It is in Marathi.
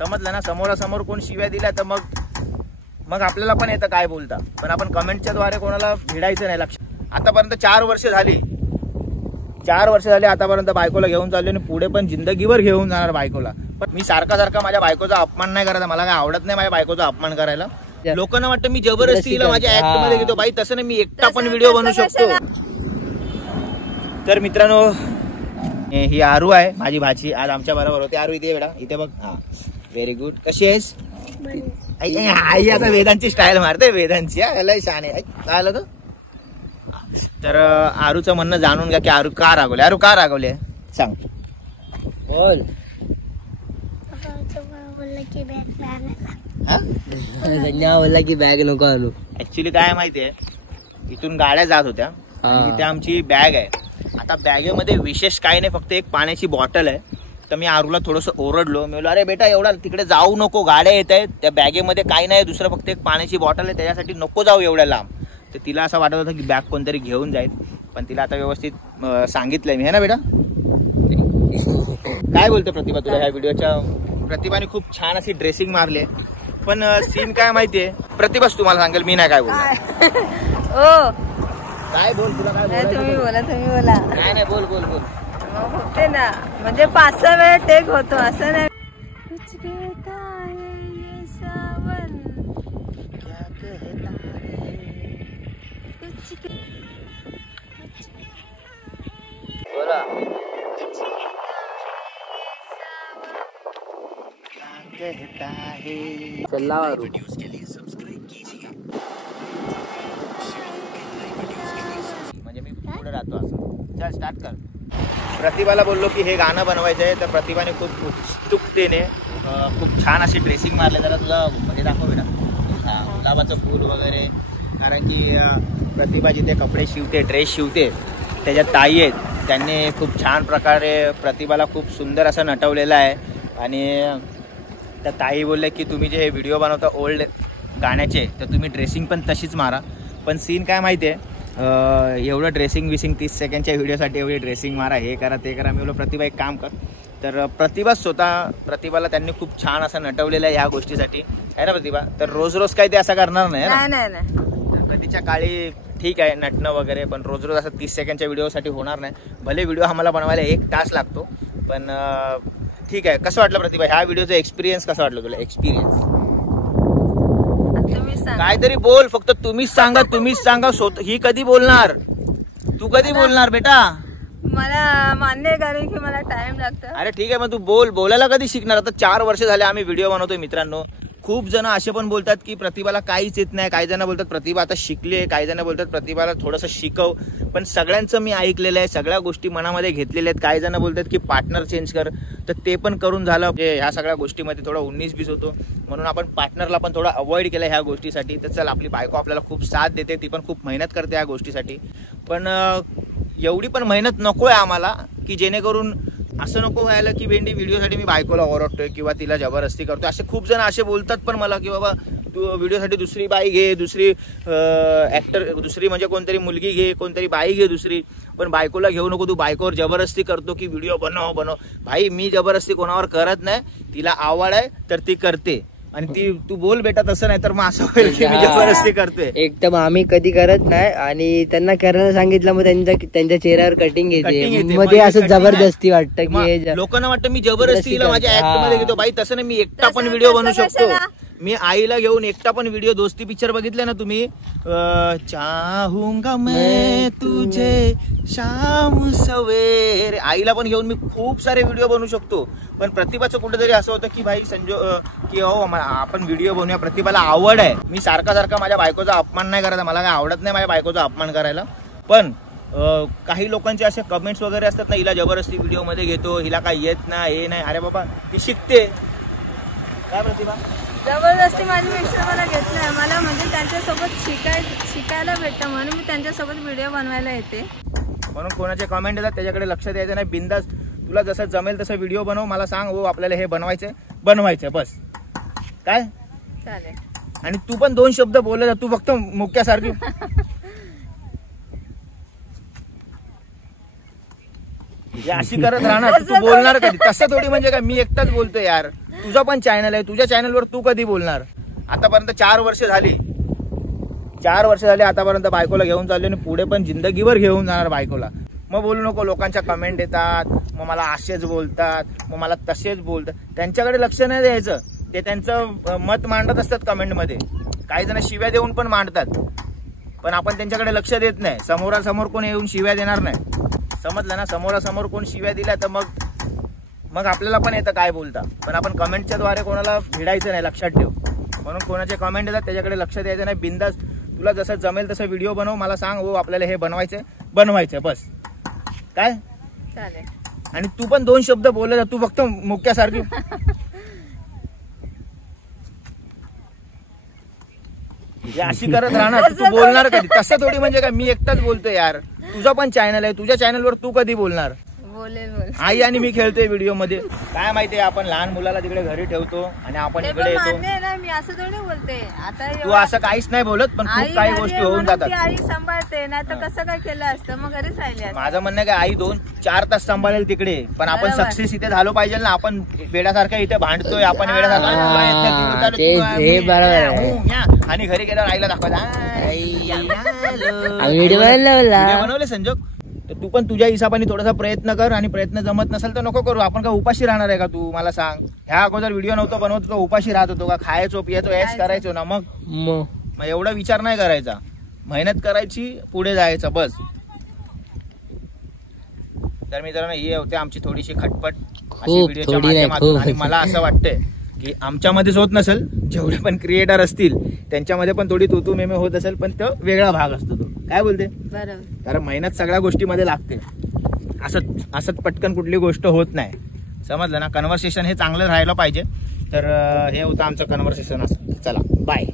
समजलं ना, समोरासमोर कोण शिव्या दिल्या तर मग आपल्याला पण येतं काय बोलता, पण आपण कमेंटच्या द्वारे कोणाला भिडायचं नाही. लक्ष आतापर्यंत 4 वर्ष झाली आतापर्यंत बायकोला घेऊन चाललो आणि पुढे पण जिंदगीभर घेऊन जाणार बायकोला. पण मी सारखा माझ्या बायकोचा अपमान नाही करायचा, मला काय आवडत नाही माझ्या बायकोचा अपमान करायला. लोकांना वाटतं मी जबरदस्तीला माझ्या ऍक्ट मध्ये घेतो, बाई तसं नाही, मी एकटा पण व्हिडिओ बनवू शकतो. तर मित्रांनो, ही आरू आहे माझी भाची, आज आमच्या बरोबर होते. आरू इथे बेटा, इथे बघ. हा व्हेरी गुड. कशी आहेस? आई आता वेदांची स्टाईल मारते, वेदांची याला शान आहे. काय आलं तर तर आरूचं म्हणणं जाणून घ्या की आरू का रागवले सांग. बोल. बोलला की बॅग नको आणू. ऍक्च्युली काय माहितीये, इथून गाड्या जात होत्या, तिथे आमची बॅग आहे. आता बॅगेमध्ये विशेष काही नाही, फक्त एक पाण्याची बॉटल आहे. तर मी आरूला थोडस ओरडलो, मी बोललो अरे बेटा एवढा तिकडे जाऊ नको, गाड्या येत आहेत, त्या बॅगेमध्ये काही नाही दुसरं, फक्त एक पाण्याची बॉटल आहे, त्याच्यासाठी नको जाऊ एवढ्या लांब. तर तिला असं वाटत होतं की बॅग कोणतरी घेऊन जाईल, पण तिला आता व्यवस्थित सांगितलंय मी, है ना बेटा? काय बोलतो प्रतिभा तुला ह्या व्हिडिओच्या? प्रतिभाने खूप छान अशी ड्रेसिंग मारली, पण सीन काय माहितीये, प्रतिभाच तुम्हाला सांगेल, मी नाही काय बोलणार. काय बोल, तुला काय तुम्ही बोला. नाही बोल होते ना, म्हणजे 5-6 वेळा टेक होतो असं नाही. म्हणजे मी पुढे राहतो असं. चल स्टार्ट कर. प्रतिभाला बोललो की हे गाणं बनवायचं आहे, तर प्रतिभाने खूप उत्सुकतेने खूप छान अशी ड्रेसिंग मारले. जरा तुला म्हणजे दाखव बेटा, गुलाबाचं फूल वगैरे, कारण की प्रतिभा जिथे कपडे शिवते, ड्रेस शिवते, त्याच्यात ताई आहेत, त्यांनी खूप छान प्रकारे प्रतिभाला खूप सुंदर असं नटवलेलं आहे. आणि त्या ताई बोलले की तुम्ही जे हे व्हिडिओ बनवता ओल्ड गाण्याचे, तर तुम्ही ड्रेसिंग पण तशीच मारा. पण सीन काय माहिती आहे, एवढं ड्रेसिंग 30 सेकंडच्या व्हिडिओसाठी एवढी ड्रेसिंग मारा, हे करा ते करा. मी बोललो प्रतिभा एक काम कर. तर प्रतिभाला त्यांनी खूप छान असं नटवलेलं आहे ह्या गोष्टीसाठी, आहे ना प्रतिभा? तर रोज काही ते असं करणार नाही ना. कधीच्या काळी ठीक आहे नटणं वगैरे, पण रोज असं 30 सेकंडच्या व्हिडिओसाठी होणार नाही. भले व्हिडिओ आम्हाला बनवायला 1 तास लागतो, पण ठीक आहे. कसं वाटलं प्रतिभा ह्या व्हिडिओचा एक्सपिरियन्स? कसं वाटलं तुला एक्सपिरियन्स? काहीतरी बोल, फक्त तुम्हीच सांगा. ही कधी बोलणार? तू कधी बोलणार बेटा? मला मान्य आहे, कारण की मला टाइम लागतो. अरे ठीक आहे, मग तू बोलायला कधी शिकणार? आता 4 वर्ष झाले आम्ही व्हिडिओ बनवतोय मित्रांनो. खूप जण असे पण बोलतात की प्रतिभाला काहीच येत नाही, काही जण बोलतात प्रतिभा आता शिकली आहे, काही जण बोलतात प्रतिभाला थोडंसं शिकव. पण सगळ्यांचं मी ऐकलेलं आहे, सगळ्या गोष्टी मनामध्ये घेतलेल्या आहेत. काही जण बोलतात की पार्टनर चेंज कर, तर ते पण करून झालं. ह्या सगळ्या गोष्टीमध्ये थोडा 19-20 होतो, म्हणून आपण पार्टनरला पण थोडा अवॉइड केलं ह्या गोष्टीसाठी. तर चल, आपली बायको आपल्याला खूप साथ देते, ती पण खूप मेहनत करते ह्या गोष्टीसाठी. पण एवढी पण मेहनत नको आहे आम्हाला, की जेणेकरून असं नको व्हायला की भेंडी व्हिडिओसाठी मी बायकोला ओरडतोय किंवा तिला जबरदस्ती करतोय. असे खूप जण असे बोलतात पण मला की बाबा तू व्हिडिओसाठी दुसरी बाई घे, दुसरी ऍक्टर, दुसरी म्हणजे कोणतरी मुलगी घे, कोणतरी बाई घे दुसरी, पण बायकोला घेऊ नको. तू बायकोवर जबरदस्ती करतो की व्हिडिओ बनव. भाई मी जबरदस्ती कोणावर करत नाही, तिला आवड आहे तर ती करते. आणि तू बोल बेटा तसं नाही तर मग असं होईल की मी जबरदस्ती करतोय. एकदम आम्ही कधी करत नाही, आणि त्यांना करायला सांगितलं मग त्यांच्या चेहऱ्यावर कटिंग येते, मग ते असं जबरदस्ती वाटतं की लोकांना वाटतं मी जबरदस्तीला माझ्या ऍक्ट मध्ये घेतो. बाई तसं नाही, मी एकटा पण व्हिडिओ बनवू शकतो. मी आईला घेऊन एकटा पण व्हिडिओ, दोस्ती पिक्चर बघितले ना तुम्ही, चाहूंगा मैं तुझे शाम सवेरे, आईला पण घेऊन मी खूप सारे व्हिडिओ बनवू शकतो. पण प्रतिभाचं कुठेतरी असं होतं की भाई की हो आपण व्हिडिओ बनवूया, प्रतिभाला आवड आहे. मी सारखा माझ्या बायकोचा अपमान नाही करायचा, मला काय आवडत नाही माझ्या बायकोचा अपमान करायला. पण काही लोकांचे असे कमेंट्स वगैरे असतात ना, हिला जबरदस्ती व्हिडिओ मध्ये घेतो, हिला काय येत नाही, हे नाही. अरे बाबा ती शिकते. काय प्रतिभा? जबरदस्ती माझी मिस्टर मला घेत नाही, मला म्हणजे त्यांच्यासोबत शिकायला भेटतं, म्हणून मी त्यांच्यासोबत व्हिडिओ बनवायला येते. म्हणून कोणाचे कमेंट येतात त्याच्याकडे लक्ष द्यायचं नाही. बिंदास तुला जसं जमेल तसं व्हिडिओ बनव, मला सांग हो आपल्याला हे बनवायचंय बस. काय चालेल. आणि तू पण 2 शब्द बोलले, तू फक्त मुक्यासारखी अशी करत राहणार. तू बोलणार कधी? तसं थोडी म्हणजे काय मी एकटाच बोलतोय यार. तुझा पण चॅनल आहे, तुझ्या चॅनलवर तू कधी बोलणार? आतापर्यंत 4 वर्ष झाली, 4 वर्ष झाली आतापर्यंत बायकोला घेऊन चालले आणि पुढे पण जिंदगीभर घेऊन जाणार बायकोला. मग बोलू नको, लोकांच्या कमेंट येतात, मग मला असेच बोलतात, मग मला तसेच बोलतात. त्यांच्याकडे लक्ष नाही द्यायचं, ते त्यांचं मत मांडत असतात कमेंटमध्ये. काही जण शिव्या देऊन पण मांडतात, पण आपण त्यांच्याकडे लक्ष देत नाही. समोरासमोर कोण येऊन शिव्या देणार नाही, समजलं ना? समोरासमोर कोण शिव्या दिल्या तर मग आपल्याला पण येतं काय बोलता, पण आपण कमेंटच्या द्वारे कोणाला भिडायचं नाही, लक्षात ठेव. म्हणून कोणाचे कमेंट येतात त्याच्याकडे लक्ष द्यायचं नाही. बिंदास तुला जसं जमेल तसं व्हिडिओ बनव, मला सांग हो आपल्याला हे बनवायचंय बस. काय चालेल. आणि तू पण 2 शब्द बोलले जा, तू फक्त मुक्यासारखी अशी करत राहणार. तू बोलणार कधी? तसं थोडी, म्हणजे काय मी एकटाच बोलतोय यार. तुझा पण चॅनल आहे, तुझ्या चॅनलवर तू कधी बोलणार? बोलेल. आई आणि मी खेळतोय व्हिडिओ मध्ये. काय माहितीये, आपण लहान मुलाला तिकडे घरी ठेवतो आणि आपण इकडे येतो. मी असं थोडी बोलते आता. तू असं काहीच नाही बोलत, पण खूप काही गोष्टी होऊन जातात. आई सांभाळते, नाही तर कसं काय केलं असतं, मग घरीच राहिली. माझं म्हणणं काय, आई 2-4 तास सांभाळेल तिकडे, पण आपण सक्सेस इथे झालो पाहिजे ना. आपण वेड्यासारखं इथे भांडतोय, आपण वेड्यासारखं आणि घरी गेल्यावर आईला व्हिडिओ बनवले संजोग. तर तू पण तुझ्या हिसाबाने थोडासा प्रयत्न कर, आणि प्रयत्न जमत नसेल तर नको करू. आपण काय उपाशी राहणार आहे का? तू मला सांग. ह्या अगोदर व्हिडिओ नव्हतो बनवत तो उपाशी राहत होतो का? खायचो पियाचो ऐश करायचो ना. मग एवढा विचार नाही करायचा, मेहनत करायची, पुढे जायचं बस. तर मित्रांनो, ही होते आमची थोडीशी खटपट अशी व्हिडिओच्या माध्यमातून. आणि मला असं वाटतंय की आमच्यामध्येच होत नसेल, जेवढे पण क्रिएटर असतील त्यांच्यामध्ये पण थोडी तू मेमे होत असेल, पण तो वेगळा भाग असतो. तो काय बोलते? बरोबर. कारण मेहनत सगळ्या गोष्टीमध्ये लागते. असंच पटकन कुठली गोष्ट होत नाही, समजलं ना? कन्व्हर्सेशन हे चांगलं राहायला पाहिजे. तर हे होतं आमचं कन्व्हर्सेशन. असं चला, बाय.